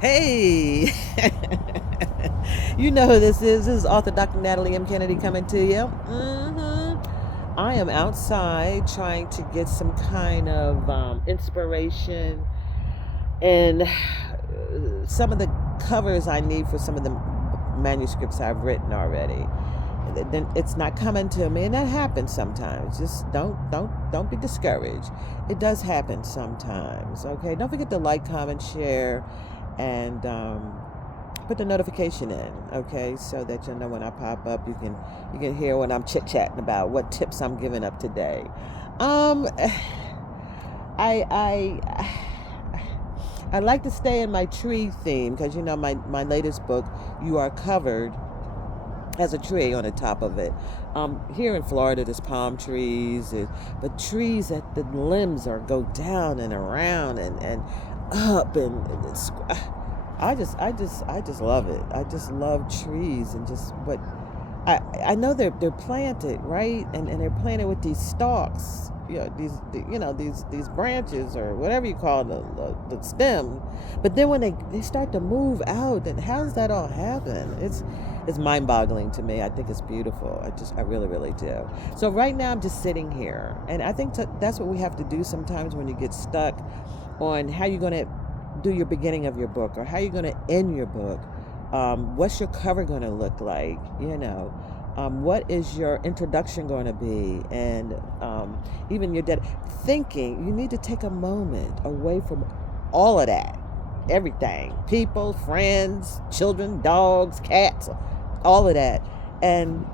Hey, you know who this is. This is author Dr. Natalie M. Kennedy coming to you. I am outside trying to get some kind of inspiration and some of the covers I need for some of the manuscripts I've written already. Then it's not coming to me, and that happens sometimes. Just don't be discouraged. It does happen sometimes. Okay, don't forget to like, comment, share, and put the notification in. Okay, so that you'll know when I pop up. You can hear when I'm chit chatting about what tips I'm giving up today. Um, I I like to stay in my tree theme because my latest book, You Are Covered, has a tree on the top of it. Here in Florida, there's palm trees, but trees that the limbs are go down and around and up, and I just love it. I just love trees and just what I know they're planted, right, and they're planted with these stalks. These branches or whatever you call the stem, but then when they start to move out, then how does that all happen? It's mind-boggling to me. I think it's beautiful. I really, really do. So right now I'm just sitting here, and I think that's what we have to do sometimes when you get stuck on how you're going to do your beginning of your book or how you're going to end your book. What's your cover going to look like? What is your introduction going to be? And even your thinking, you need to take a moment away from all of that, everything, people, friends, children, dogs, cats, all of that, and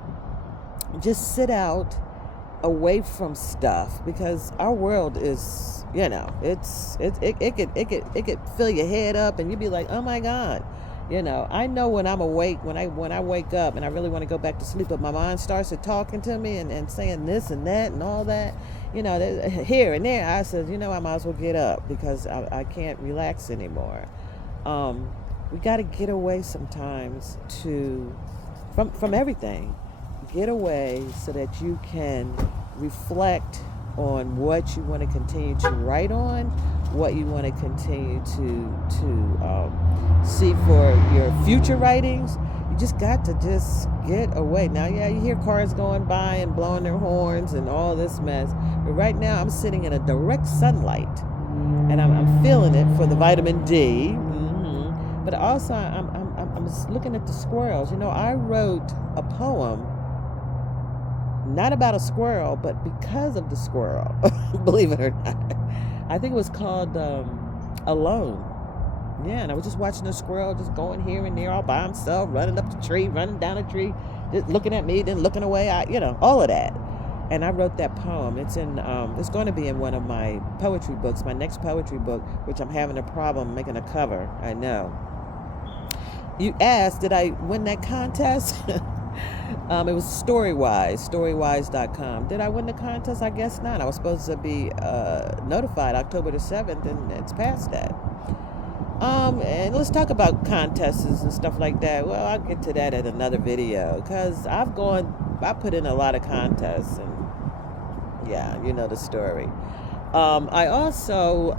just sit out away from stuff, because our world is, it could fill your head up and you'd be like, oh my God. I know when I'm awake, when I wake up and I really want to go back to sleep, but my mind starts to talking to me and saying this and that and all that, here and there. I said, I might as well get up because I can't relax anymore. We got to get away sometimes from everything. Get away so that you can reflect on what you want to continue to write on, what you want to continue to see for your future writings. You just got to just get away. Now, yeah, you hear cars going by and blowing their horns and all this mess, but right now I'm sitting in a direct sunlight, and I'm feeling it for the vitamin D. But also I'm just looking at the squirrels. I wrote a poem not about a squirrel, but because of the squirrel. Believe it or not. I think it was called Alone. Yeah, and I was just watching a squirrel just going here and there all by himself, running up the tree, running down a tree, just looking at me, then looking away. All of that. And I wrote that poem. It's going to be in one of my poetry books, my next poetry book, which I'm having a problem making a cover. I know. You asked, did I win that contest? It was storywise.com. Did I win the contest? I guess not. I was supposed to be notified October the 7th, and it's past that. And let's talk about contests and stuff like that. Well, I'll get to that in another video, because I put in a lot of contests, and yeah, you know the story. I also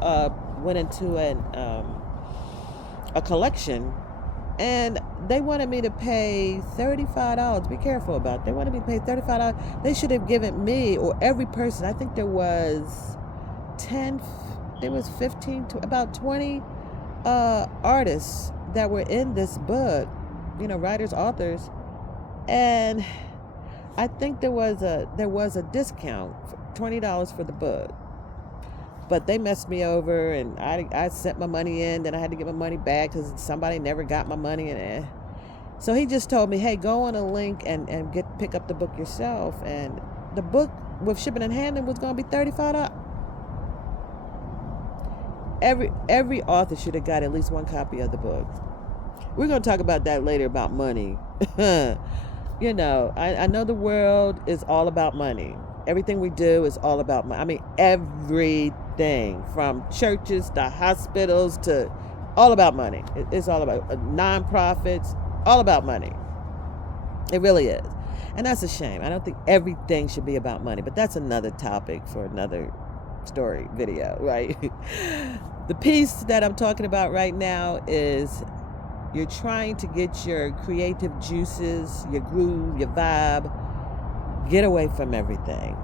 went into a collection, and they wanted me to pay $35. Be careful about it. They wanted me to pay $35. They should have given me, or every person, I think there was 15 to about 20 artists that were in this book, writers, authors, and I think there was a discount, $20 for the book. But they messed me over, and I sent my money in, then I had to get my money back because somebody never got my money. So he just told me, hey, go on a link and pick up the book yourself. And the book with shipping and handling was going to be $35. Every author should have got at least one copy of the book. We're going to talk about that later, about money. I know the world is all about money. Everything we do is all about money. I mean, everything from churches to hospitals to all about money. It's all about nonprofits, all about money. It really is. And that's a shame. I don't think everything should be about money, but that's another topic for another story video, right? The piece that I'm talking about right now is you're trying to get your creative juices, your groove, your vibe, get away from everything.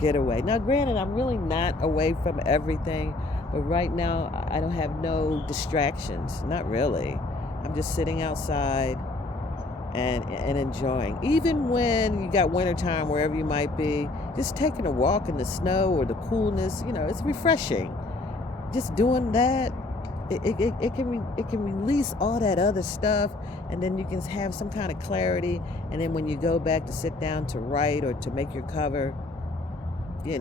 Get away. Now, granted, I'm really not away from everything, but right now I don't have no distractions. Not really. I'm just sitting outside and enjoying. Even when you got wintertime, wherever you might be, just taking a walk in the snow or the coolness, it's refreshing. Just doing that, it can release all that other stuff, and then you can have some kind of clarity. And then when you go back to sit down to write or to make your cover, you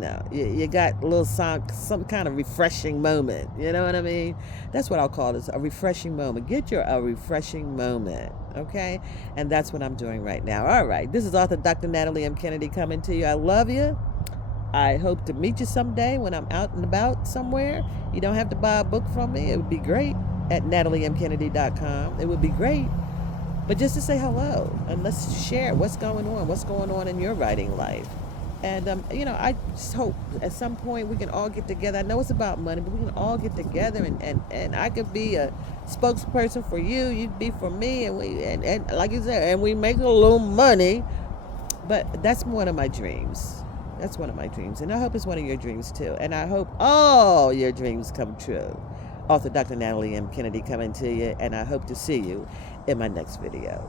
got a little some kind of refreshing moment. You know what I mean? That's what I'll call this, a refreshing moment. Get a refreshing moment, okay? And that's what I'm doing right now. All right, this is author Dr. Natalie M. Kennedy coming to you. I love you. I hope to meet you someday when I'm out and about somewhere. You don't have to buy a book from me. It would be great at nataliemkennedy.com. It would be great. But just to say hello and let's share what's going on in your writing life. And, I just hope at some point we can all get together. I know it's about money, but we can all get together and I could be a spokesperson for you. You'd be for me. And like you said, and we make a little money. But that's one of my dreams. That's one of my dreams. And I hope it's one of your dreams too. And I hope all your dreams come true. Author Dr. Natalie M. Kennedy coming to you. And I hope to see you in my next video.